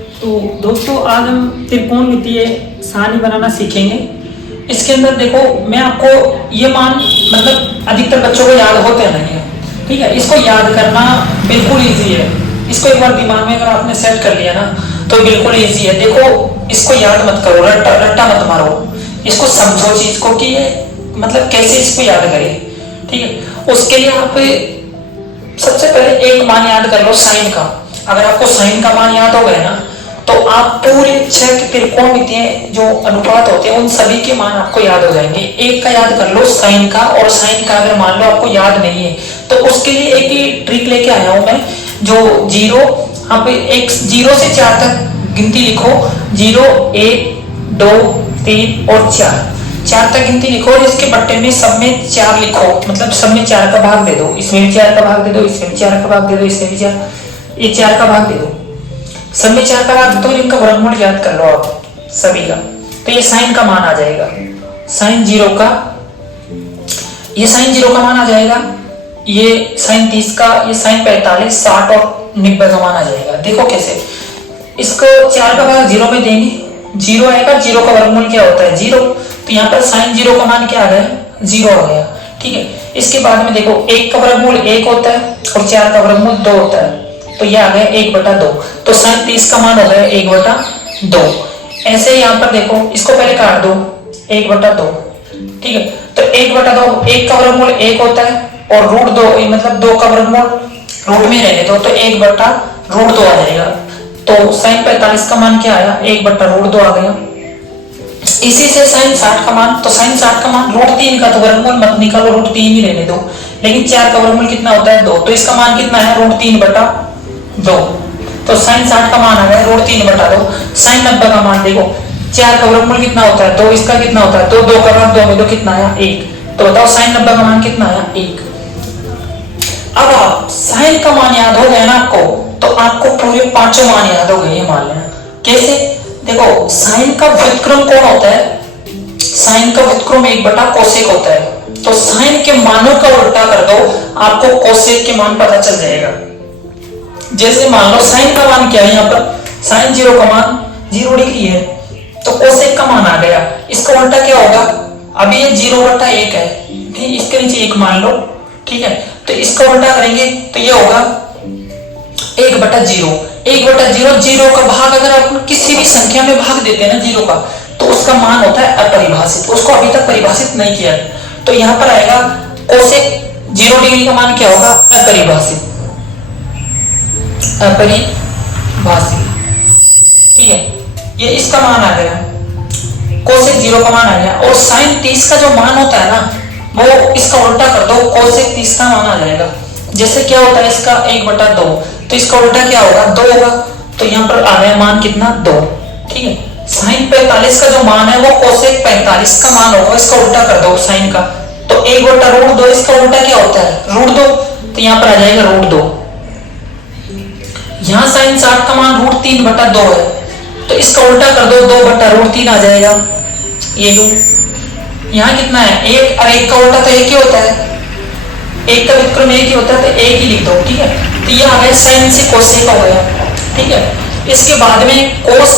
तो दोस्तों आज हम त्रिकोणमितीय सारणी बनाना सीखेंगे। इसके अंदर देखो मैं आपको ये मान मतलब अधिकतर बच्चों को याद होते नहीं है, ठीक है। इसको याद करना बिल्कुल इजी है। इसको एक बार दिमाग में अगर आपने सेट कर लिया ना तो बिल्कुल इजी है। देखो इसको याद मत करो, रट्टा मत मारो, इसको समझो चीज को कि ये मतलब कैसे इसको याद करें, ठीक है। उसके लिए आप सबसे पहले एक मान याद कर लो साइन का। अगर आपको साइन का मान याद हो गया ना तो आप पूरे 6 त्रिकोणमितीय जो अनुपात होते हैं उन सभी के मान आपको याद हो जाएंगे। एक का याद कर लो साइन का, और साइन का अगर मान लो आपको याद नहीं है तो उसके लिए एक ही ट्रिक लेके आया हूं मैं। जो जीरो आप एक 0 से 4 तक गिनती लिखो, 0 1 2 3 और 4 तक गिनती लिखो, और इसके बट्टे में सब में 4 लिखो, मतलब सब में 4 का भाग दे दो, इसमें भी 4 का भाग दे दो, इसमें भी 4 का भाग दे दो, इसमें भी 4, ये 4 का भाग दे दो, सब में 4 का भाग दे दो। इनका वर्गमूल याद कर लो आप सभी का, तो ये साइन का मान आ जाएगा। साइन 0 का, ये साइन 0 का मान आ जाएगा, ये साइन 30 का, ये साइन 45 60 और 90 का मान आ जाएगा। देखो कैसे इसको 4 का भाग 0 में देंगे, 0 आएगा, 0 का वर्गमूल क्या होता है 0, तो यहाँ पर साइन 0 का मान क्या आ गया 0 आ गया, ठीक है। इसके बाद में देखो 1 का वर्गमूल 1 होता है और 4 का वर्गमूल 2 होता है, तो ये आ गया 1/2, तो साइन 30 का मान हो गया 1/2। ऐसे यहाँ पर देखो इसको पहले काट दो 1/2, ठीक है। तो 1/2, 1 का वर्गमूल 1 होता है और √2 मतलब 2 का वर्गमूल रूट में रहने दो, तो 1/√2 आ जाएगा। तो साइन 45 का मान क्या आया 1/√2 आ गया। इसी से साइन 60 का मान, तो साइन 60 का मान √3 का, तो वर्गमूल मत निकालो, √3 ही रहने दो, लेकिन 4 का वर्गमूल कितना होता है 2, तो इसका मान कितना है √3/2, तो साइन 60 का मान आ गया √3/2। साइन 90 का मान देखो 4 का वर्गमूल कितना होता है 2, इसका कितना होता है 2, 2 का भाग 2 में, तो कितना आया 1, तो बताओ साइन 90 का मान कितना आया 1। अब आप साइन का मान याद हो गया ना आपको, तो आपको पूरे 5 मान याद हो गए, ये मान लेना। कैसे देखो साइन का व्युत्क्रम कौन होता है, साइन का व्युत्क्रम 1/कोसेक होता है, तो साइन के मानों का उल्टा कर दो, आपको कोसेक के मान पता चल जाएगा। जैसे मान लो साइन का मान क्या है, यहाँ पर साइन 0 का मान 0 डिग्री है, तो कोसेक का मान आ गया, इसका उल्टा क्या होगा, अभी ये 0/1 है, ठीक, इसके नीचे 1 मान लो, ठीक है, तो इसका उल्टा करेंगे तो ये होगा 1/0। 1/0, 0 का भाग अगर आप किसी भी संख्या में भाग देते हैं ना 0 का, तो उसका मान होता है अपरिभाषित, उसको अभी तक परिभाषित नहीं किया, तो यहां पर आएगा कोसेक 0 डिग्री का मान क्या होगा अपरिभाषित, ठीक है, ये इसका मान आ गया, कोसेक 0 का मान आ गया। और साइन 30 का जो मान होता है ना वो इसका उल्टा कर दो, कोसेक 30 का मान आ जाएगा। जैसे क्या होता है इसका 1/2, तो इसका उल्टा क्या होगा 2 होगा, तो यहाँ पर आ गया मान कितना 2, ठीक है। साइन 45 का जो मान है वो कोसेक 45 का मान होगा, इसका उल्टा कर दो साइन का, तो 1/√2, इसका उल्टा क्या होता है √2, तो यहाँ पर आ जाएगा √2। यहाँ साइन 60 का मान √3/2 है, तो इसका उल्टा कर दो 2/√3 आ जाएगा, ये लो। यहाँ कितना है 1, और 1 का उल्टा तो 1 ही होता है, 1 का व्युत्क्रम 1 ही होता है, तो 1 ही लिख दो, ठीक है। तो ये आ गया साइन से कोसेक हो गया, ठीक है। इसके बाद में कोस,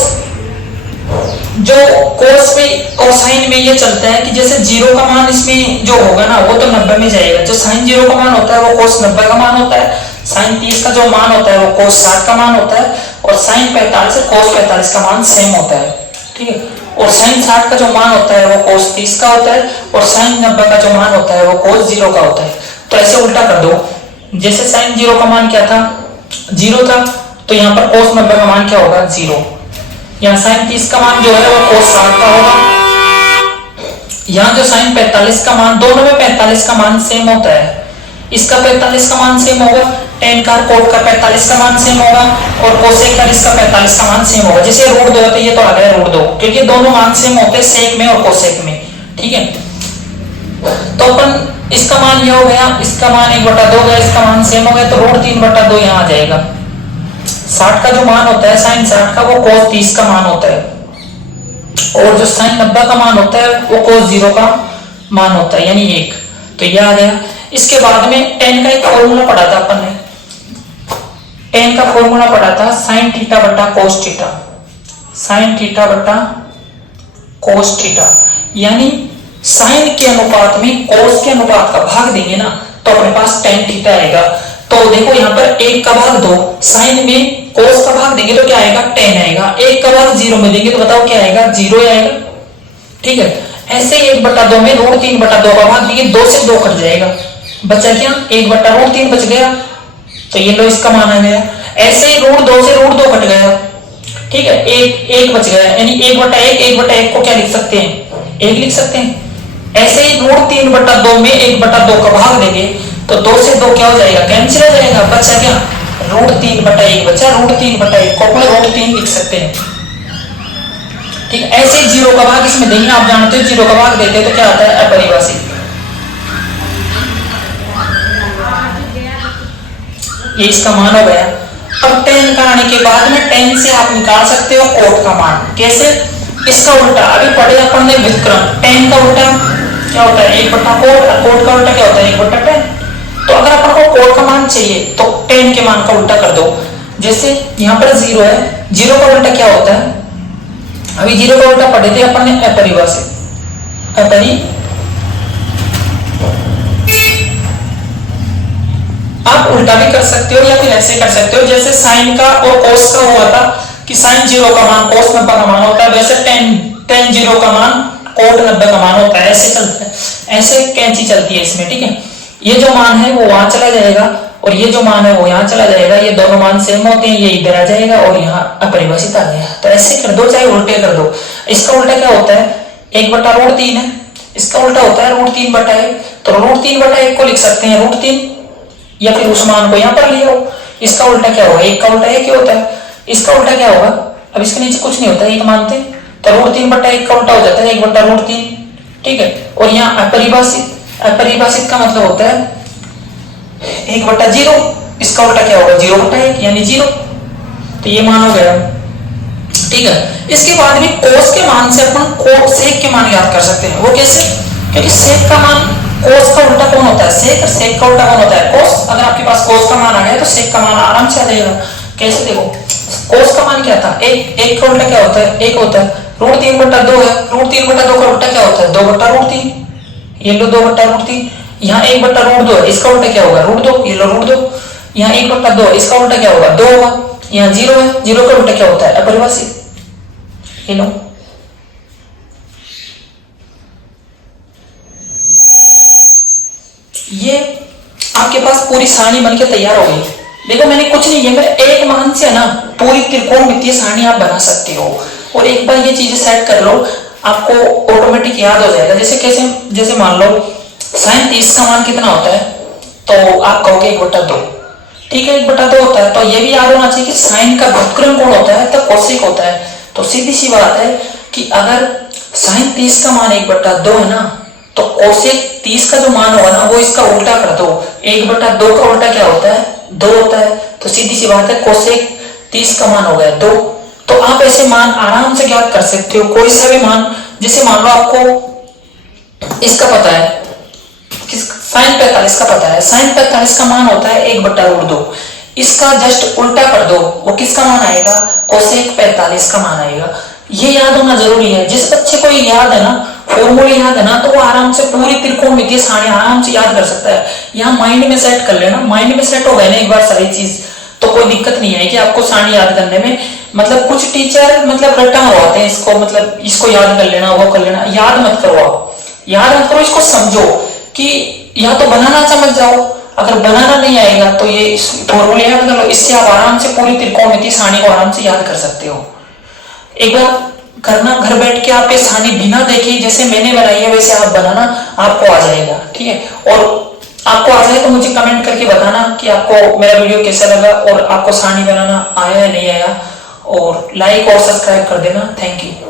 जो कोस में कोसाइन में ये चलता है कि जैसे 0 का मान इसमें जो होगा ना वो तो 90 में जाएगा, जो साइन 0 का मान होता है वो कोस 90 का मान होता है, साइन 30 का जो मान होता है वो कोस 60 का मान होता है, और साइन 45 और कोस 45 का मान सेम होता है, ठीक है। और साइन 60 का जो मान होता है वो कोस 30 का होता है, और साइन 90 का जो मान होता है वो कोस 0 का होता है। तो ऐसे उल्टा कर दो, जैसे साइन 0 का मान क्या था 0 था, तो यहाँ पर कोस 90 का मान क्या होगा 0। यहाँ साइन 30 का मान जो है वो कोस 60 का होगा, यहाँ जो साइन 45 का मान, दोनों में 45 का मान सेम होता है, इसका 45 का मान सेम होगा, टेन का कोट का 45 का मान सेम होगा, और कोसेक का इसका 45 का मान सेम होगा। जैसे √2 तो ये तो आ गया √2, क्योंकि दोनों मान सेम होते हैं सेक में और कोसेक में, ठीक है। तो अपन इसका मान ये हो गया, इसका मान 1/2 गया, इसका मान सेम हो गया, तो √3/2 यहाँ आ जाएगा। 60 का जो मान होता है साइन 60 का वो कोस 30 का मान होता है, और जो साइन 90 का मान होता है वो कोस 0 का मान होता है, यानी 1, तो ये आ गया। इसके बाद में टेन का एक फॉर्मूला पढ़ा था अपन ने, टेन का फॉर्मूला पढ़ा था साइन थीटा बटा कोस थीटा, साइन थीटा बटा कोस थीटा, यानी साइन के अनुपात में कोस के अनुपात का भाग देंगे ना तो अपने पास टेन थीटा आएगा। तो देखो यहाँ पर 1 का भाग 2, साइन में कोस का भाग देंगे तो क्या आएगा 10 आएगा, 1 का भाग 0 में देंगे तो बताओ क्या आएगा 0 आएगा। ठीक है, ऐसे ही 1/2 में √3/2 का भाग देंगे, 2 से 2 कट जाएगा, बचा क्या 1/√3 बच गया, तो ये लो इसका मान आ गया। ऐसे ही √2 से √2 कट गया, ठीक है, एक बच गया, यानी 1/1 को क्या लिख सकते हैं 1 लिख सकते हैं। ऐसे ही √3/2 में 1/2 का भाग देंगे तो 2 से 2 क्या हो जाएगा कैंसिल हो जाएगा, बचा क्या √3/1 बचा, √3/1 को अपने √3 लिख सकते हैं। ठीक है, ऐसे ही 0 का भाग इसमें देंगे, आप जानते हो 0 का भाग देते हैं तो क्या आता है अपरिभाषित, ये इसका मान हो गया। अब tan का आने के बाद में tan से आप निकाल सकते हो कोट का मान, कैसे, इसका उल्टा अभी पढ़े अपन ने व्युत्क्रम, tan का उल्टा क्या होता है 1/कोट, कोट का उल्टा क्या होता है 1/tan। तो अगर अपन को कोट का मान चाहिए तो tan के मान का उल्टा कर दो, जैसे यहाँ पर 0 है, 0 का उल्टा क्या होता है, अभी 0 का उल्टा पढ़े थे अपन ने अपरिभाषित, आप उल्टा भी कर सकते हो या फिर ऐसे कर सकते हो, जैसे साइन का और कोस का हुआ था कि साइन 0 का मान कोस 90 का मान होता है, वैसे tan 0 का मान कोट 90 का मान होता है, ऐसे चलता है, ऐसे कैंची चलती है इसमें। ठीक है, ये जो मान है वो वहां चला जाएगा और ये जो मान है वो यहाँ चला जाएगा, ये दोनों मान सेम होते हैं, ये इधर आ जाएगा और यहाँ अपरिभाषित आ गया। तो ऐसे कर दो चाहे उल्टे कर दो। इसका उल्टा क्या होता है 1/√3 है, इसका उल्टा होता है √3/1, तो √3/1 को लिख सकते हैं √3 या फिर उस मान को यहाँ पर ले आओ। इसका उल्टा क्या होगा 1 का उल्टा 1 ही होता है, इसका उल्टा क्या होगा, अब इसके नीचे कुछ नहीं होता है 1 मानते तो √3/1 का उल्टा हो जाता है 1/√3। ठीक है, और यहाँ अपरिभाषित का मतलब होता है 1/0, इसका उल्टा क्या होगा 0/1 यानी 0, तो ये मान हो गया। ठीक है, इसके बाद में कोस के मान से अपन सेक के मान याद कर सकते हैं, वो कैसे, क्योंकि सेक का मान कोस का उल्टा कौन होता है सेक, और सेक का उल्टा कौन होता है कोस। अगर आपके पास कोस का मान आ गया तो सेक का मान आराम से आ जाएगा। कैसे, देखो कोस का मान क्या था 1 का उल्टा क्या होता है 1 होता है, √3/2 है, √3/2 का उल्टा क्या होता है 2/√3, ये लो 2/√3, यहाँ 1/√2 है, इसका उल्टा क्या होगा √2, ये लो √2, यहाँ 1/2 इसका उल्टा क्या होगा 2 होगा, यहाँ 0 है, 0 का उल्टा क्या होता है अपरिभाषित, ये लो। ये आपके पास पूरी सारणी बनके तैयार हो गई। देखो मैंने कुछ नहीं, ये मेरे एक मान से ना पूरी त्रिकोणमितीय सारणी आप बना सकते हो, और एक बार ये चीजें सेट कर लो आपको ऑटोमेटिक याद हो जाएगा। जैसे कैसे, जैसे मान लो sin 30 का मान कितना होता है, तो आप कहोगे 1/2, ठीक है 1/2 होता है, तो ये भी याद होना चाहिए कि साइन का व्युत्क्रम कौन होता है तो कोसेक होता है। तो सीधी सी बात है कि अगर sin 30 का मान 1/2 है ना, तो कोसेक 30 का जो मान होगा ना वो इसका उल्टा कर दो, 1/2 का उल्टा क्या होता है 2 होता है, तो सीधी सी बात है कोसेक 30 का मान हो गया 2। तो आप ऐसे मान आराम से ज्ञात कर सकते हो, कोई सा भी मान, जैसे मान लो आपको इसका पता है sin 45 का पता है, sin 45 का मान होता है 1/√2, इसका जस्ट उल्टा कर दो, वो किसका मान आएगा कोसेक 45 का मान आएगा। ये याद होना जरूरी है। जिस बच्चे को ये याद है ना, फॉर्मूले याद है ना, तो वो आराम से पूरी त्रिकोणमितीय सारणी आराम से याद कर सकता है। यहाँ माइंड में सेट कर लेना, माइंड में सेट हो गए ना एक बार सारी चीज, तो कोई दिक्कत नहीं आएगी आपको सारणी याद करने में। मतलब कुछ टीचर मतलब रटा हुआते हैं इसको, मतलब इसको याद कर लेना वो कर लेना, याद मत करो आप, याद मत करो, इसको समझो कि या तो बनाना समझ जाओ, अगर बनाना नहीं आएगा तो ये फॉर्मूले याद कर लो, इससे आप आराम से पूरी त्रिकोणमितीय सारणी को आराम से याद कर सकते हो। एक बार करना, घर बैठ के आप ये सारणी बिना देखे जैसे मैंने बनाई है वैसे आप बनाना, आपको आ जाएगा। ठीक है, और आपको आ जाए तो मुझे कमेंट करके बताना कि आपको मेरा वीडियो कैसा लगा और आपको सारणी बनाना आया या नहीं आया, और लाइक और सब्सक्राइब कर देना। Thank you.